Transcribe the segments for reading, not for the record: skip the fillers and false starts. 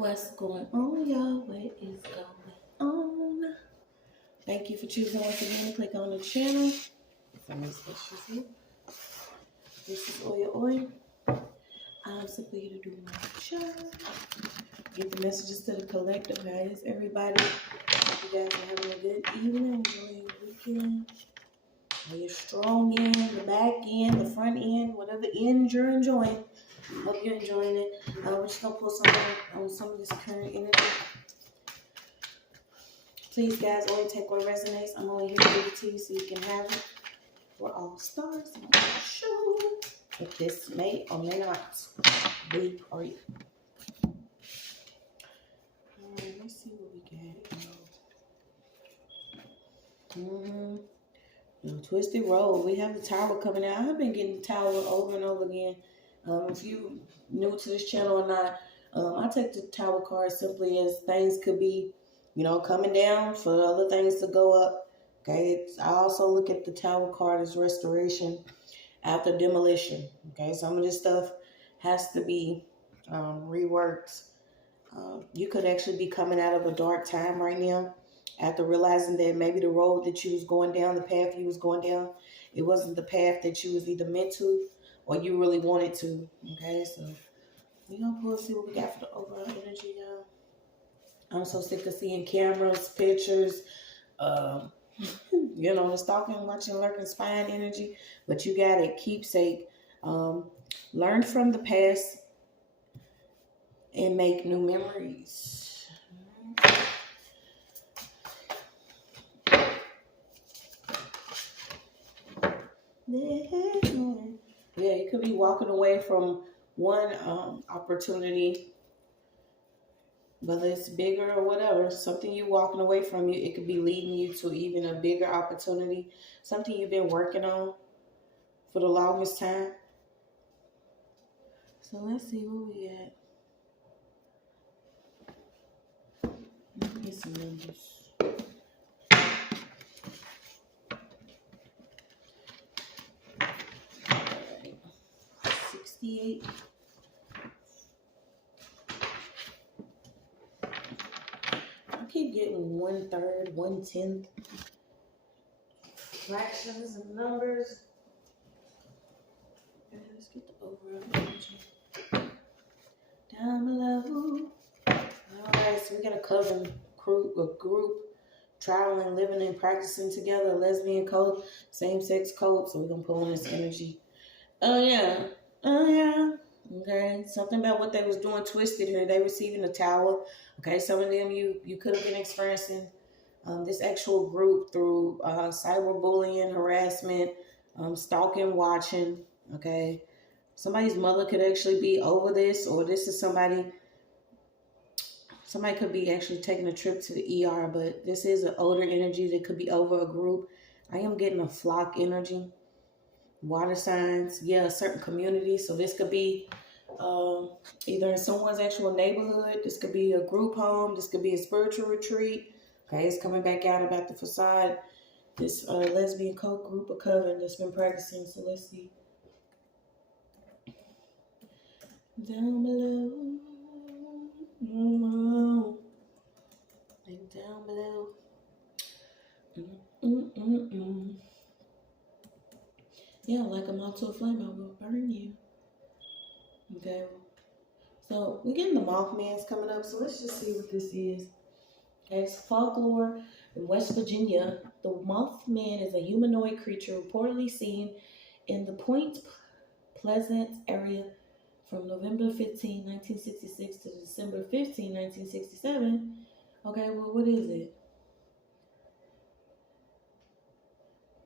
What's going on, y'all? What is going on? Thank you for choosing once again to click on the channel. This is Oya Oya. I'm simply here to do my job. Get the messages to the collective. How is everybody? Hope you guys are having a good evening. Enjoy your weekend. Are you strong end, the back end, the front end, whatever end you're enjoying. Hope you're enjoying it. We're just going to pull something on some of this current energy. Please, guys, only take what resonates. I'm only here to give it to you so you can have it. We're all stars. I'm going to show you if this may or may not be for you. Let's see what we got. Twisted Road. We have the tower coming out. I've been getting the tower over and over again. If you new to this channel or not, I take the tower card simply as things could be, coming down for other things to go up. Okay. I also look at the tower card as restoration after demolition. Okay. Some of this stuff has to be reworked. You could actually be coming out of a dark time right now after realizing that maybe the road that you was going down, the path you was going down, it wasn't the path that you was either meant to or you really wanted to. Okay, so we're going to pull and see what we got for the overall energy, y'all. I'm so sick of seeing cameras, pictures, the stalking, watching, lurking, spying energy. But you got it. Keepsake. Learn from the past and make new memories. Yeah, you could be walking away from one opportunity, whether it's bigger or whatever, something you walking away from, it could be leading you to even a bigger opportunity, something you've been working on for the longest time. So let's see what we got. Let me get some numbers. 68. I keep getting 1/3, 1/10 fractions and numbers. Okay, let's get the overall energy down below. Alright, so we got a coven group traveling, living, and practicing together, lesbian code, same-sex code. So we're gonna pull in this energy. Oh yeah. Okay, something about what they was doing twisted here. They receiving a tower. Okay, some of them you could have been experiencing this actual group through cyberbullying, harassment, stalking, watching. Okay, somebody's mother could actually be over this, or this is somebody could be actually taking a trip to the ER, but this is an older energy that could be over a group. I am getting a flock energy. Water signs, yeah, a certain community. So this could be either in someone's actual neighborhood. This could be a group home. This could be a spiritual retreat. Okay, it's coming back out about the facade. This lesbian cult group of coven that's been practicing. So let's see. Down below. And down below. Yeah, like a moth to a flame, I will burn you. Okay. So we're getting the Mothman's coming up. So let's just see what this is. Okay, it's folklore in West Virginia. The Mothman is a humanoid creature reportedly seen in the Point Pleasant area from November 15, 1966 to December 15, 1967. Okay, well, what is it?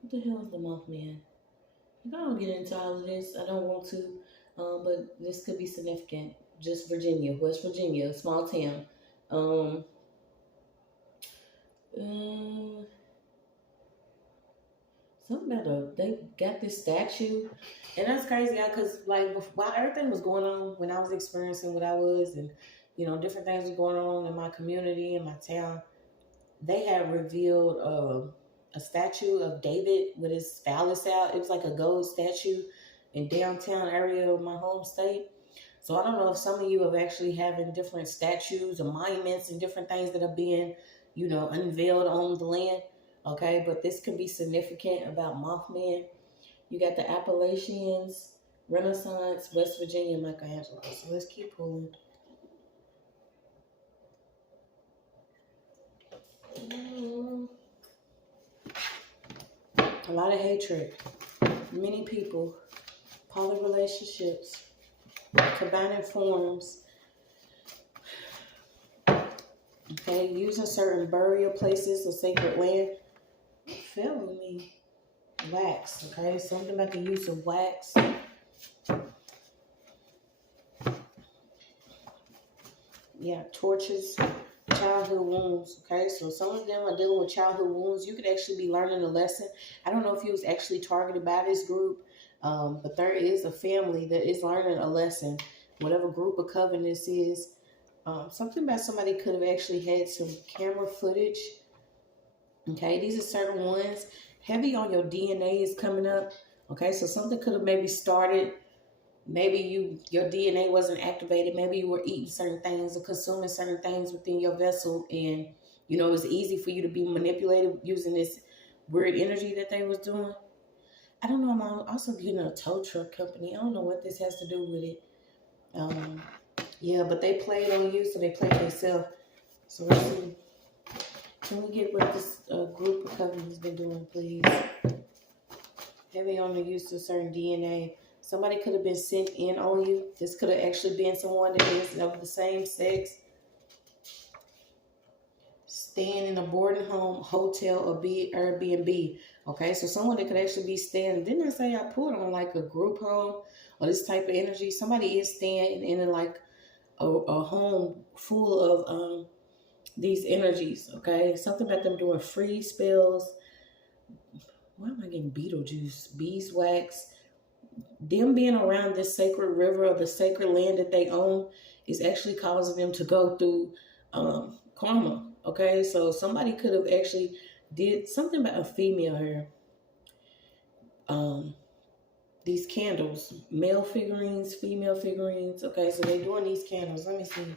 What the hell is the Mothman? I don't get into all of this. I don't want to, but this could be significant. Just Virginia, West Virginia, a small town. Something about they got this statue, and that's crazy, because while everything was going on, when I was experiencing what I was, and different things were going on in my community, in my town, they had revealed a statue of David with his phallus out. It was like a gold statue in downtown area of my home state. So I don't know if some of you have actually having different statues or monuments and different things that are being, unveiled on the land. Okay, but this can be significant about Mothman. You got the Appalachians, Renaissance, West Virginia, Michelangelo. So let's keep pulling. A lot of hatred. Many people. Poly relationships. Combining forms. Okay, using certain burial places or sacred land. Feeling me. Wax, okay? Something about the use of wax. Yeah, torches, childhood wounds, okay? So some of them are dealing with childhood wounds. You could actually be learning a lesson. I don't know if he was actually targeted by this group, but there is a family that is learning a lesson, whatever group of coven this is. Something about somebody could have actually had some camera footage. Okay, these are certain ones. Heavy on your DNA is coming up. Okay, so something could have maybe started. Maybe your DNA wasn't activated. Maybe you were eating certain things or consuming certain things within your vessel, and it was easy for you to be manipulated using this weird energy that they was doing. I don't know. I'm also getting a tow truck company. I don't know what this has to do with it. Yeah, but they played on you, so they played themselves. So let's see. Can we get what this group of coven has been doing, please? Heavy on the use of certain DNA. Somebody could have been sent in on you. This could have actually been someone that is of the same sex. Staying in a boarding home, hotel, or Airbnb. Okay, so someone that could actually be staying. Didn't I say I pulled on like a group home or this type of energy? Somebody is staying in like a home full of these energies. Okay, something about them doing free spells. Why am I getting Beetlejuice? Beeswax. Them being around this sacred river or the sacred land that they own is actually causing them to go through karma. Okay, so somebody could have actually did something about a female here. These candles, male figurines, female figurines. Okay, so they're doing these candles. Let me see.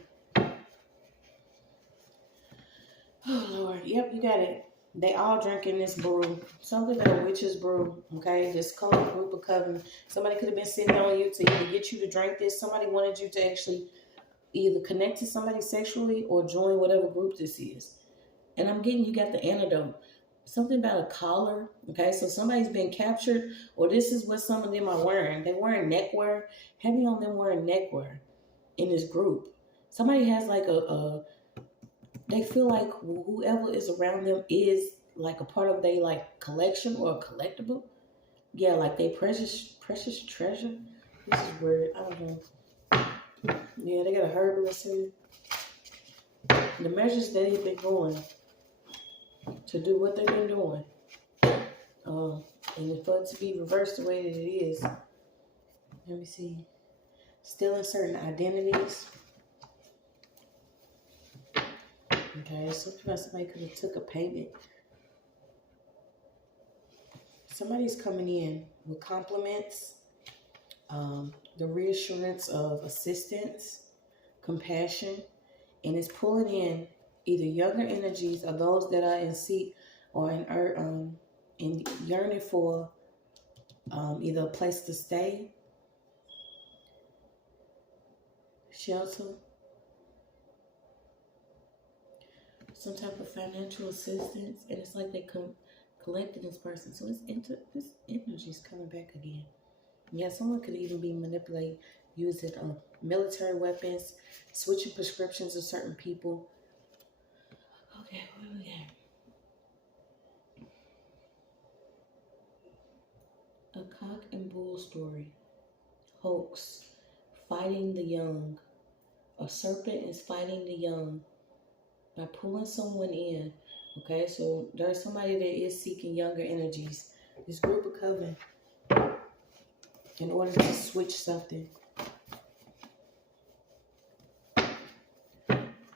Oh Lord, yep, you got it. They all drinking this brew. Something about a witch's brew, okay? This cult group of coven. Somebody could have been sitting on you to either get you to drink this. Somebody wanted you to actually either connect to somebody sexually or join whatever group this is. And I'm getting, you got the antidote. Something about a collar, okay? So somebody's been captured, or this is what some of them are wearing. They're wearing neckwear. Heavy on them wearing neckwear in this group. Somebody has like they feel like whoever is around them is like a part of their like collection or a collectible. Yeah, like they precious treasure. This is weird. I don't know. Yeah, they got a herbalist here. The measures that they've been going to do what they've been doing. And for it to be reversed the way that it is. Let me see. Stealing certain identities. Okay, somebody could have took a payment. Somebody's coming in with compliments, the reassurance of assistance, compassion, and it's pulling in either younger energies or those that are in seek or in yearning for either a place to stay, shelter, some type of financial assistance, and it's like they collected this person. So this energy is coming back again. Yeah, someone could even be manipulated using military weapons, switching prescriptions of certain people. Okay, what do we got? A cock and bull story. Hoax. Fighting the young. A serpent is fighting the young by pulling someone in. Okay, so there's somebody that is seeking younger energies. This group of coven in order to switch something.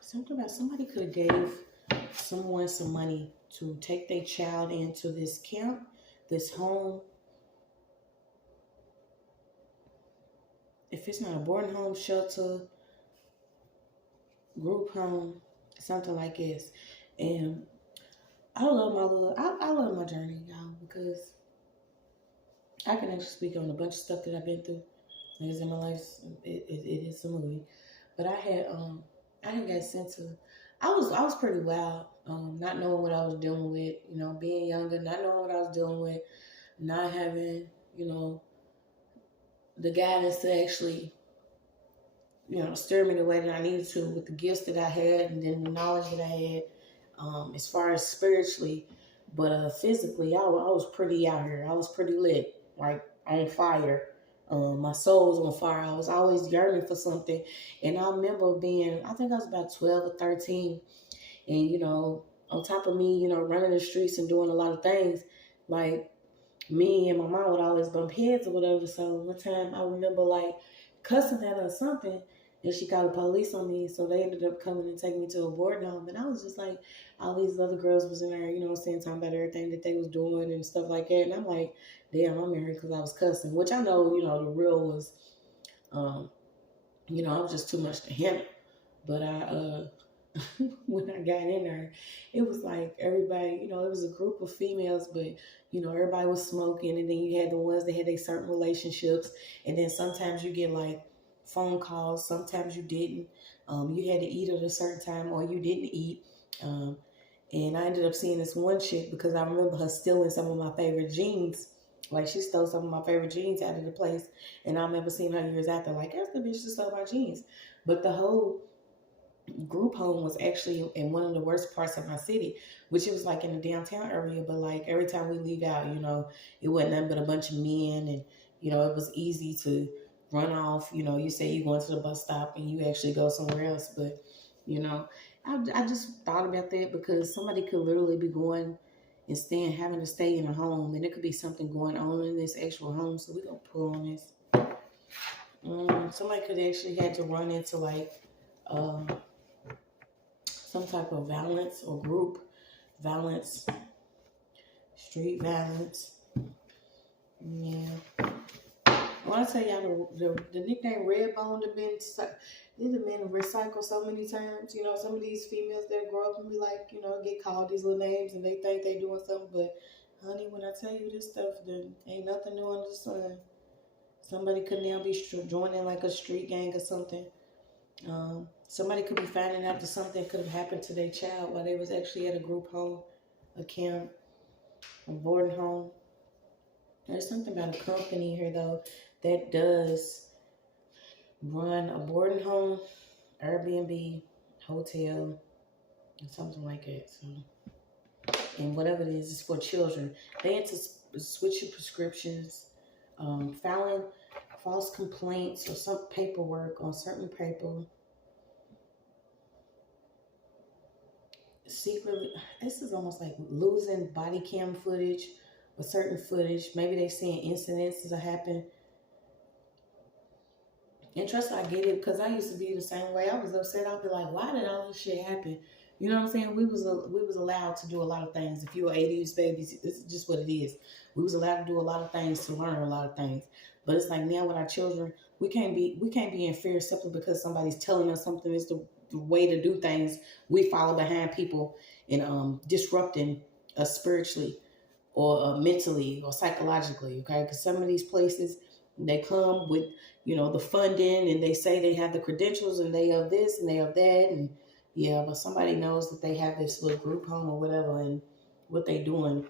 Something about somebody could have gave someone some money to take their child into this camp, this home. if it's not a boarding home, shelter, group home, something like this. And I love my journey, y'all, because I can actually speak on a bunch of stuff that I've been through. Because in my life, it is a movie. But I had got sent to. I was pretty wild, not knowing what I was dealing with. You know, being younger, not knowing what I was dealing with, not having the guidance to actually steer me the way that I needed to with the gifts that I had and then the knowledge that I had, as far as spiritually, but physically, I was pretty out here. I was pretty lit, like on fire. My soul was on fire. I was always yearning for something. And I remember I think I was about 12 or 13. And, on top of me, running the streets and doing a lot of things, like me and my mom would always bump heads or whatever. So one time I remember like cussing at her or something, and she called the police on me. So they ended up coming and taking me to a boarding home. And I was just like, all these other girls was in there, saying talking about everything that they was doing and stuff like that. And I'm like, damn, I'm married because I was cussing, which I know, the real was, I was just too much to handle. But when I got in there, it was like everybody, it was a group of females, but everybody was smoking, and then you had the ones that had their certain relationships, and then sometimes you get like phone calls, sometimes you didn't. You had to eat at a certain time, or you didn't eat. And I ended up seeing this one chick because I remember her stealing some of my favorite jeans. Like she stole some of my favorite jeans out of the place, and I remember seeing her years after, like, that's the bitch that stole my jeans. But the whole group home was actually in one of the worst parts of my city, which it was like in the downtown area. But like every time we leave out, it wasn't nothing but a bunch of men, and it was easy to run off. You say you going to the bus stop and you actually go somewhere else, but I just thought about that because somebody could literally be going and having to stay in a home, and there could be something going on in this actual home. So we're gonna pull on this. Somebody could actually had to run into like some type of violence or group violence, street violence. Yeah. I want to tell y'all the nickname Redbone have been recycled so many times. Some of these females that grow up and be like, get called these little names and they think they doing something. But honey, when I tell you this stuff, there ain't nothing new under the sun. Somebody could now be joining like a street gang or something. Somebody could be finding out that something could have happened to their child while they was actually at a group home, a camp, a boarding home. There's something about a company here though that does run a boarding home, Airbnb, hotel, and something like that. So, and whatever it is, it's for children. They had to switch your prescriptions, filing false complaints or some paperwork on certain paper. Secretly, this is almost like losing body cam footage or certain footage. Maybe they seeing incidences that happen. And trust me, I get it because I used to be the same way. I was upset. I'd be like, why did all this shit happen? You know what I'm saying? We was allowed to do a lot of things. If you were 80s babies, this is just what it is. We was allowed to do a lot of things, to learn a lot of things. But it's like now with our children, we can't be in fear simply because somebody's telling us something is the way to do things. We follow behind people and disrupting us spiritually or mentally or psychologically. Okay, because some of these places they come with the funding and they say they have the credentials and they have this and they have that, and yeah, but somebody knows that they have this little group home or whatever, and what they doing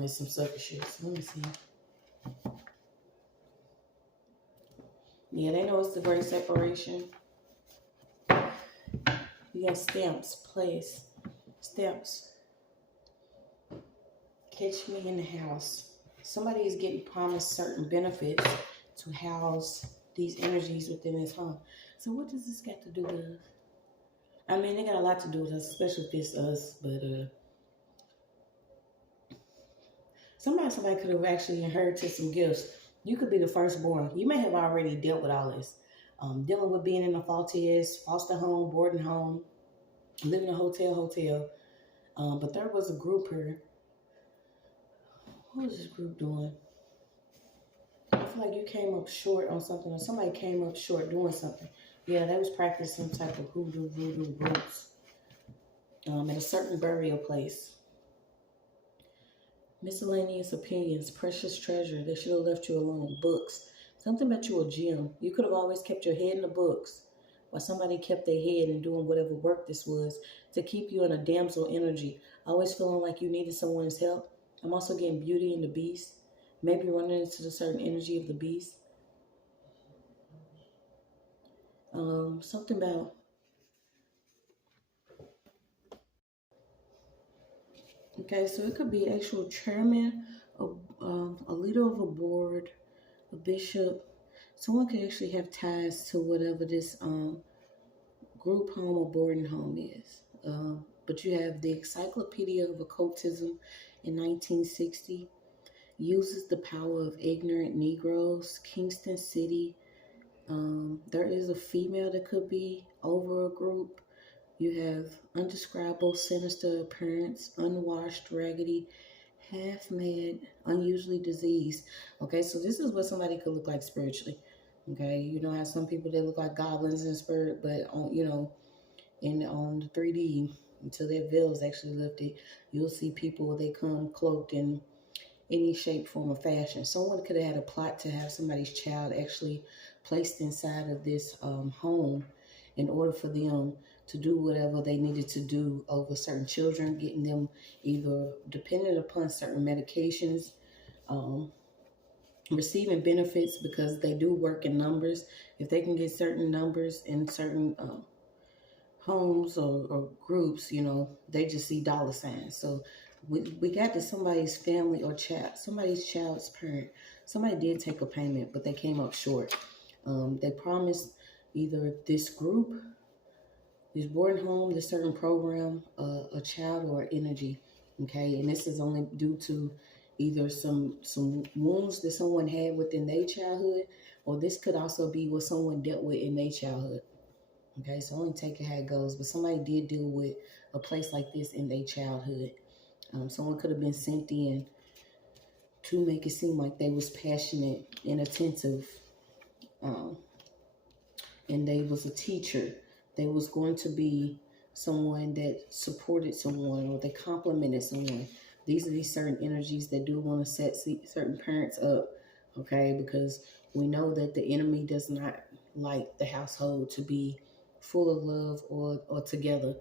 is some sucker shit. So let me see. Yeah, they know it's the great separation. You got stamps, place, stamps. Catch me in the house. Somebody is getting promised certain benefits to house these energies within this home. So what does this got to do with us? I mean, they got a lot to do with us, especially if it's us, but somebody could have actually inherited some gifts. You could be the firstborn. You may have already dealt with all this. Dealing with being in a foster home, boarding home, living in a hotel. But there was a group here. What was this group doing? I feel like you came up short on something, or somebody came up short doing something. Yeah, they was practicing some type of hoodoo, voodoo roots at a certain burial place. Miscellaneous opinions, precious treasure. They should have left you alone. Books. Something about you a gym. You could have always kept your head in the books while somebody kept their head and doing whatever work this was to keep you in a damsel energy. Always feeling like you needed someone's help. I'm also getting Beauty and the Beast. Maybe running into the certain energy of the beast. Something about, okay, so it could be actual chairman, a leader of a board, a bishop. Someone could actually have ties to whatever this group home or boarding home is. But you have the Encyclopedia of Occultism in 1960, uses the power of ignorant Negroes, Kingston City. There is a female that could be over a group. You have undescribable, sinister appearance, unwashed, raggedy, half mad, unusually diseased. Okay, so this is what somebody could look like spiritually. Okay, you know how some people they look like goblins in spirit, but on in on the 3D until their veils actually lifted, you'll see people they come cloaked in any shape, form, or fashion. Someone could have had a plot to have somebody's child actually placed inside of this home in order for them to do whatever they needed to do over certain children, getting them either dependent upon certain medications, um, receiving benefits because they do work in numbers. If they can get certain numbers in certain homes or groups, they just see dollar signs. So we got to somebody's family or child, somebody's child's parent. Somebody did take a payment, but they came up short. They promised either this group, this boarding home, this certain program, a child or energy. Okay, and this is only due to either some wounds that someone had within their childhood, or this could also be what someone dealt with in their childhood. Okay, so only take it how it goes. But somebody did deal with a place like this in their childhood. Someone could have been sent in to make it seem like they was passionate and attentive. Um, and they was a teacher. They was going to be someone that supported someone or they complimented someone. These are these certain energies that do want to set certain parents up, okay? Because we know that the enemy does not like the household to be full of love or together.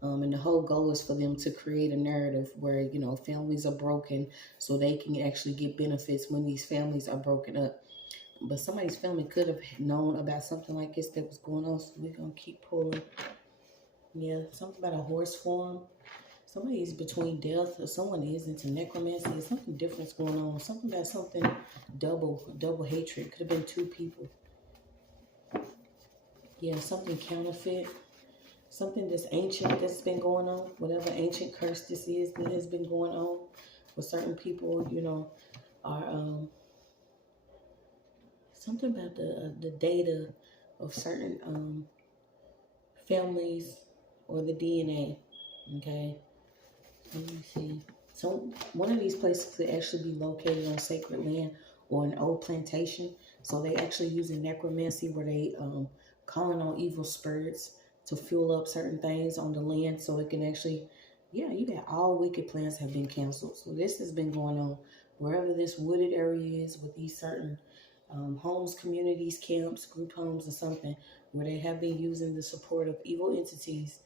And the whole goal is for them to create a narrative where, families are broken so they can actually get benefits when these families are broken up. But somebody's family could have known about something like this that was going on, so we're going to keep pulling. Yeah, something about a horse form. Somebody is between death, or someone is into necromancy, or something different's going on. Something about something double hatred. Could have been two people. Yeah, something counterfeit. Something that's ancient that's been going on. Whatever ancient curse this is that has been going on with certain people, are something about the data of certain families or the DNA. Okay, let me see. So one of these places could actually be located on sacred land or an old plantation. So they actually using necromancy where they calling on evil spirits to fuel up certain things on the land so it can actually, yeah, you got all wicked plans have been canceled. So this has been going on wherever this wooded area is with these certain homes, communities, camps, group homes, or something where they have been using the support of evil entities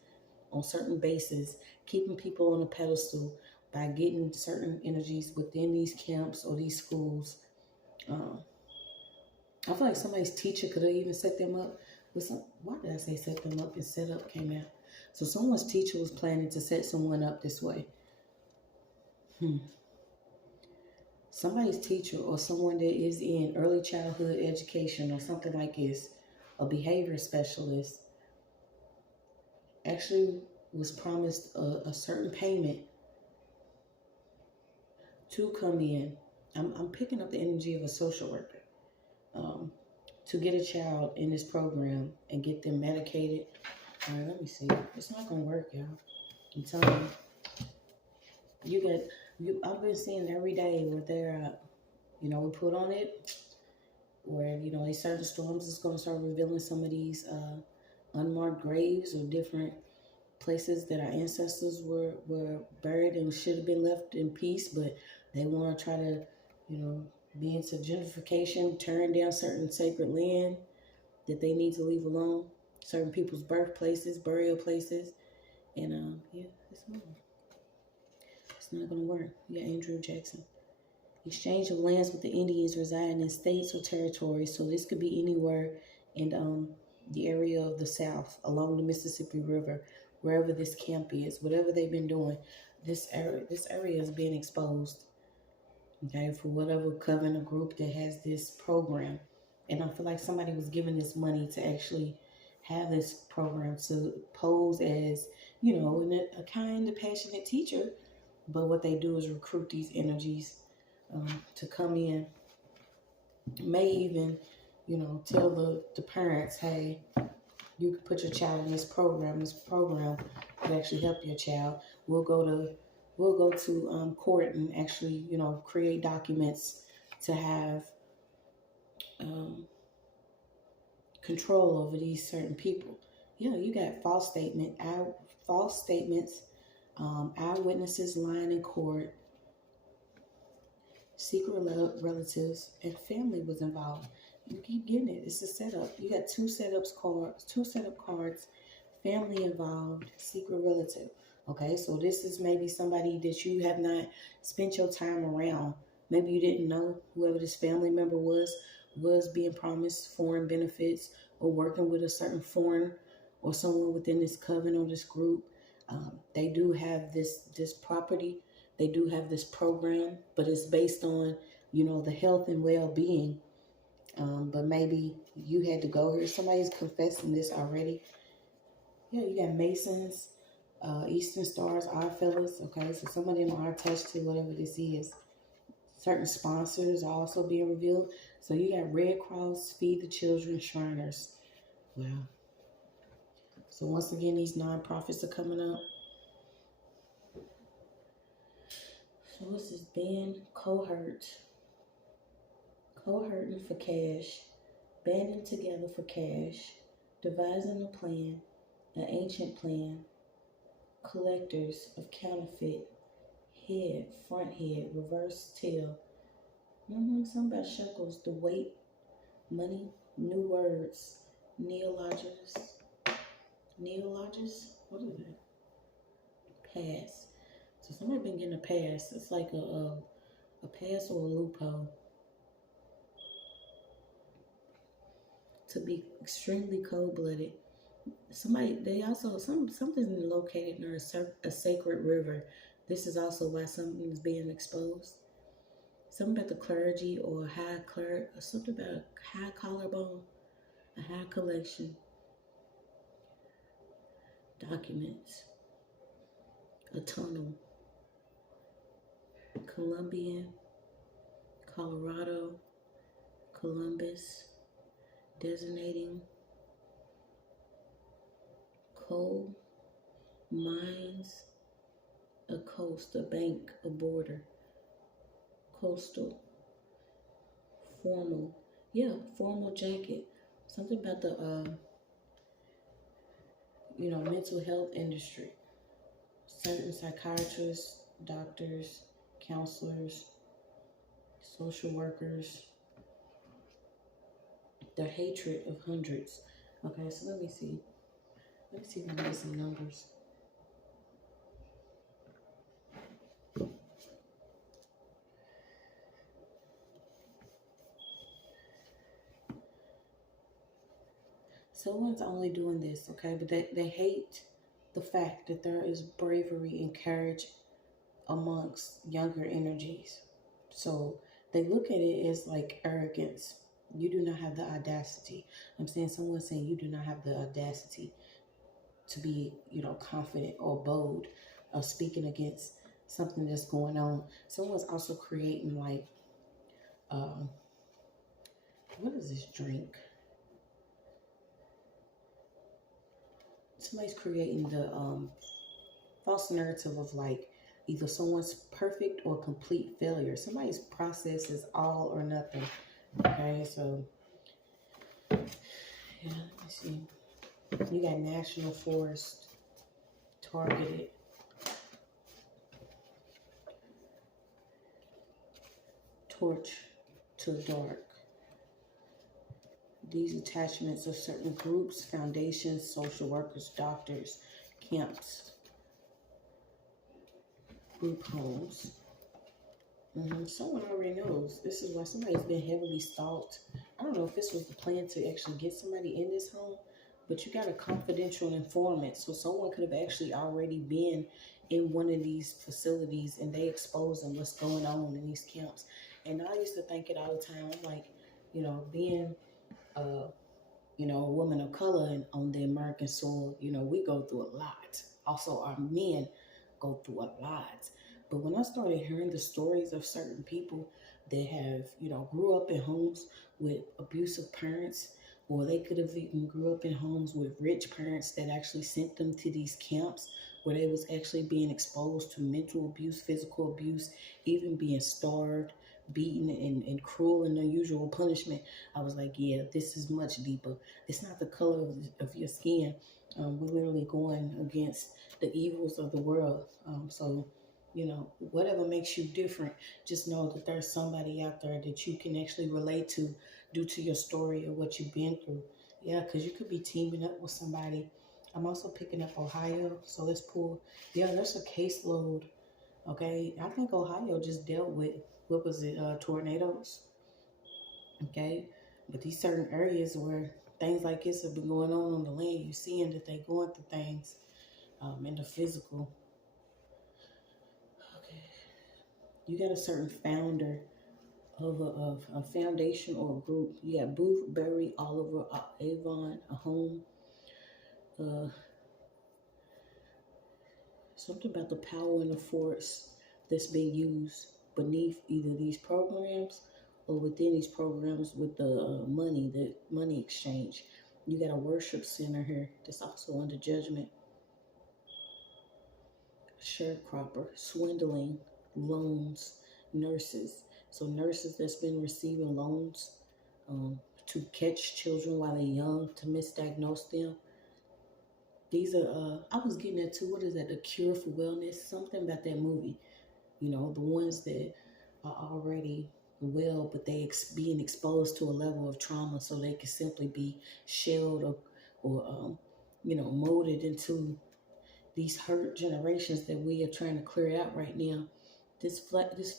on certain bases, keeping people on a pedestal by getting certain energies within these camps or these schools. Um, I feel like somebody's teacher could have even set them up with some. Why did I say set them up and set up came out? So someone's teacher was planning to set someone up this way. Somebody's teacher or someone that is in early childhood education or something like this, a behavior specialist, actually was promised a certain payment to come in. I'm picking up the energy of a social worker to get a child in this program and get them medicated. All right, let me see. It's not going to work, y'all. I'm telling you. I've been seeing every day where they're, we put on it. where, you know, these certain storms is going to start revealing some of these unmarked graves or different places that our ancestors were buried and should have been left in peace, but they want to try to, you know, be into gentrification, tearing down certain sacred land that they need to leave alone, certain people's birthplaces, burial places, and yeah, it's not gonna work. You got Andrew Jackson. Exchange of lands with the Indians residing in states or territories. So this could be anywhere in the area of the South, along the Mississippi River, wherever this camp is, whatever they've been doing. This area is being exposed, okay, for whatever coven or group that has this program. And I feel like somebody was giving this money to actually have this program to pose as, you know, a kind of passionate teacher. But what they do is recruit these energies to come in. May even, you know, tell the parents, hey, you can put your child in this program. This program could actually help your child. We'll go to court and actually, you know, create documents to have control over these certain people. You know, you got false statements, eyewitnesses lying in court, secret relatives, and family was involved. You keep getting it. It's a setup. You got two setup cards, family involved, secret relative. Okay, so this is maybe somebody that you have not spent your time around. Maybe you didn't know whoever this family member was being promised foreign benefits or working with a certain foreign or someone within this coven or this group. They do have this property. They do have this program, but it's based on, you know, the health and well-being. But maybe you had to go here. Somebody's confessing this already. Yeah, you got Masons, Eastern Stars, Oddfellows. Okay, so some of them are attached to whatever this is. Certain sponsors are also being revealed. So you got Red Cross, Feed the Children, Shriners. Wow. So once again, these nonprofits are coming up. So what's this? Ben Cohort. Cohorting for cash. Banding together for cash. Devising a plan. An ancient plan. Collectors of counterfeit. Head, front head, reverse tail. Something about shekels, the weight, money, new words, neologisms. Neologisms? What is that? Pass. So somebody been getting a pass. It's like a pass or a loophole. To be extremely cold-blooded. Something's located near a sacred river. This is also why something is being exposed. Something about the clergy or something about a high collarbone, a high collection. Documents. A tunnel. Colombian, Colorado, Columbus, designating coal, mines, a coast, a bank, a border, coastal, formal, formal jacket, something about the, mental health industry, certain psychiatrists, doctors, counselors, social workers, the hatred of hundreds. Okay, so let me see if I can get some numbers. Someone's only doing this, okay, but they hate the fact that there is bravery and courage amongst younger energies. So they look at it as like arrogance. You do not have the audacity. I'm saying someone's saying you do not have the audacity to be, confident or bold of speaking against something that's going on. Someone's also creating like, what is this drink? Somebody's creating the false narrative of like either someone's perfect or complete failure. Somebody's process is all or nothing. Okay, so Yeah, let me see. You got National Forest, targeted, torch to dark. These attachments of certain groups, foundations, social workers, doctors, camps, group homes. Someone already knows. This is why somebody's been heavily stalked. I don't know if this was the plan to actually get somebody in this home, but you got a confidential informant. So someone could have actually already been in one of these facilities and they exposing what's going on in these camps. And I used to think it all the time. I'm like, being uh, a woman of color and on the American soil, we go through a lot. Also, our men go through a lot. But when I started hearing the stories of certain people that have, grew up in homes with abusive parents, or they could have even grew up in homes with rich parents that actually sent them to these camps where they was actually being exposed to mental abuse, physical abuse, even being starved, beaten, and cruel and unusual punishment. I was like, yeah, this is much deeper. It's not the color of your skin. We're literally going against the evils of the world. So, whatever makes you different, just know that there's somebody out there that you can actually relate to due to your story or what you've been through. Yeah, because you could be teaming up with somebody. I'm also picking up Ohio. So let's pull. Yeah, there's a caseload. Okay. I think Ohio just dealt with, what was it, tornadoes. Okay. But these certain areas where things like this have been going on the land, you're seeing that they're going through things in the physical. Okay. You got a certain founder of a foundation or a group. You got Booth, Berry, Oliver, Avon, a home. Uh, Something about the power and the force that's being used beneath either these programs or within these programs with the money exchange. You got a worship center here that's also under judgment. Sharecropper, swindling, loans, nurses. So nurses that's been receiving loans to catch children while they're young, to misdiagnose them. These are, I was getting into, what is that, The Cure for Wellness? Something about that movie. The ones that are already well, but being exposed to a level of trauma so they can simply be shelled or molded into these hurt generations that we are trying to clear out right now. This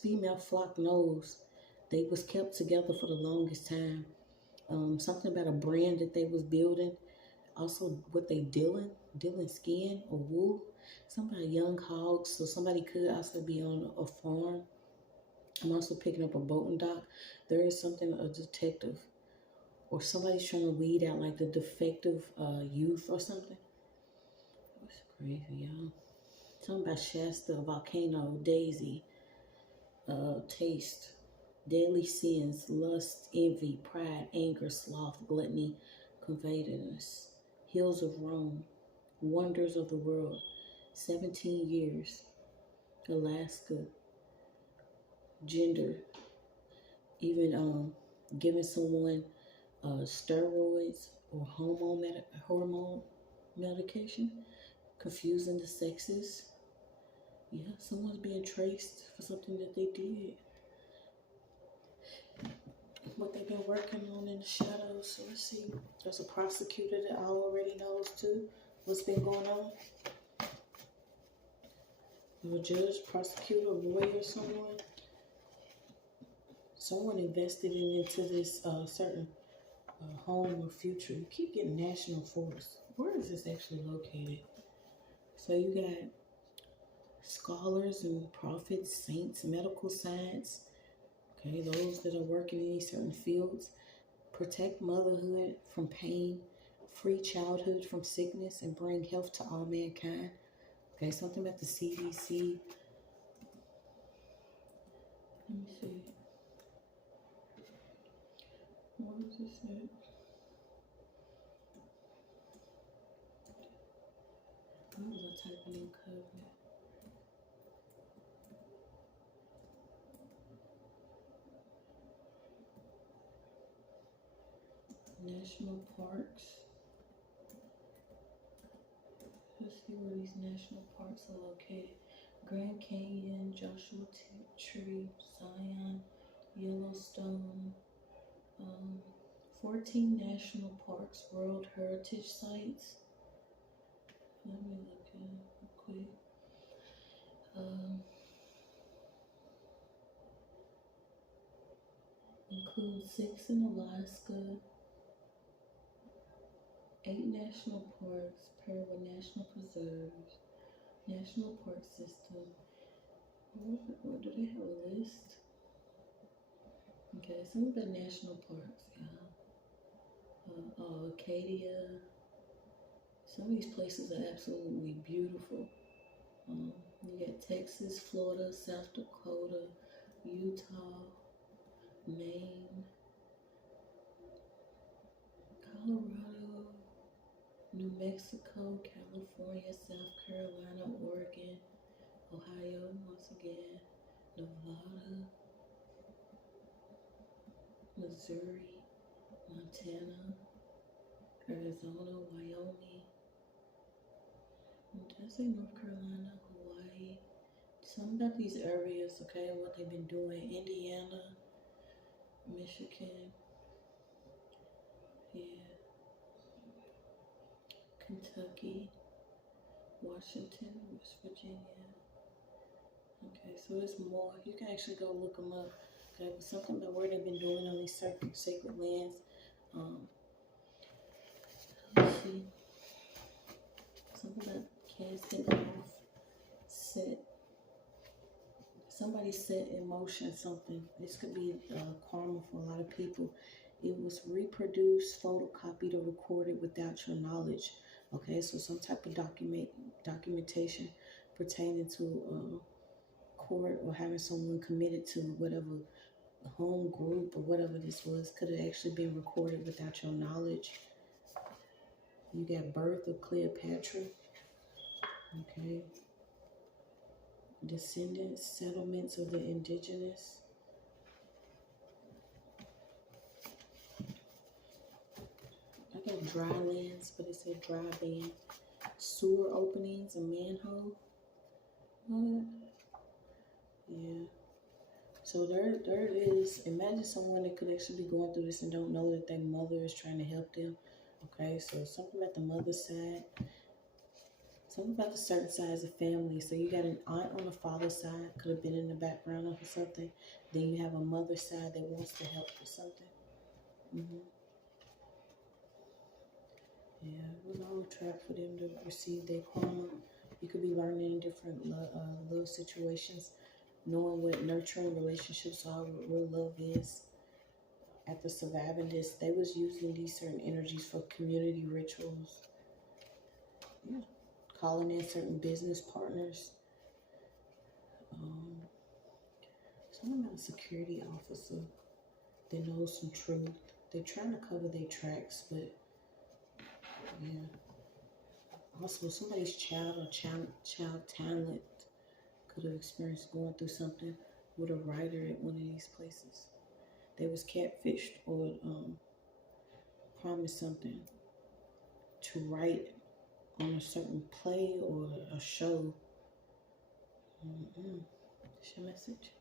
female flock knows they was kept together for the longest time. Something about a brand that they was building. Also, what they dealing skin or wool. Somebody young hogs, so somebody could also be on a farm. I'm also picking up a boating dock. There is something, a detective or somebody's trying to weed out like the defective youth or something. It's crazy, y'all. Something about Shasta, volcano, Daisy, taste, deadly sins, lust, envy, pride, anger, sloth, gluttony, covetousness, hills of Rome, wonders of the world, 17 years, Alaska, gender, even giving someone steroids or hormone medication, confusing the sexes. Yeah, someone's being traced for something that they did. What they've been working on in the shadows. So let's see. There's a prosecutor that already knows too what's been going on. A judge, prosecutor, lawyer, someone invested into this certain home or future. You keep getting national forest. Where is this actually located? So you got scholars and prophets, saints, medical science. Okay, those that are working in these certain fields. Protect motherhood from pain, free childhood from sickness, and bring health to all mankind. Okay, something about the CDC. Let me see. What is this at? What was I typing in covenant? national parks. Let's see where these national parks are located. Grand Canyon, Joshua Tree, Zion, Yellowstone. 14 national parks, World Heritage Sites. Let me look at it real quick. Include 6 in Alaska, 8 national parks, paired with national preserves, national park system. What do they have a list? Okay, some of the national parks, Acadia. Some of these places are absolutely beautiful. You got Texas, Florida, South Dakota, Utah, Maine, Colorado, New Mexico, California, South Carolina, Oregon, Ohio, once again, Nevada, Missouri, Montana, Arizona, Wyoming. Did I say North Carolina, Hawaii? Some about these areas, okay, and what they've been doing. Indiana, Michigan, yeah, Kentucky, Washington, West Virginia. Okay, so there's more. You can actually go look them up. Okay, but something about where they've been doing on these sacred lands. Let's see. Something that can't think of. Somebody set in motion something. This could be karma for a lot of people. It was reproduced, photocopied, or recorded without your knowledge. Okay, so some type of documentation pertaining to court or having someone committed to whatever home group or whatever this was could have actually been recorded without your knowledge. You got birth of Cleopatra. Okay. Descendants, settlements of the indigenous. I got dry lands, but it said dry band. Sewer openings, a manhole. What? Yeah. So there it is. Imagine someone that could actually be going through this and don't know that their mother is trying to help them. Okay, so something about the mother's side. Something about the certain size of family. So you got an aunt on the father's side, could have been in the background or something. Then you have a mother's side that wants to help or something. Yeah, it was all a trap for them to receive their karma. You could be learning in different little situations, knowing what nurturing relationships are, what real love is. After surviving this, they was using these certain energies for community rituals. Yeah. Calling in certain business partners. Something about a security officer that knows some truth. They're trying to cover their tracks, but yeah. Also, somebody's child or child talent could have experienced going through something with a writer at one of these places. They was catfished or promised something to write on a certain play or a show. That's your message.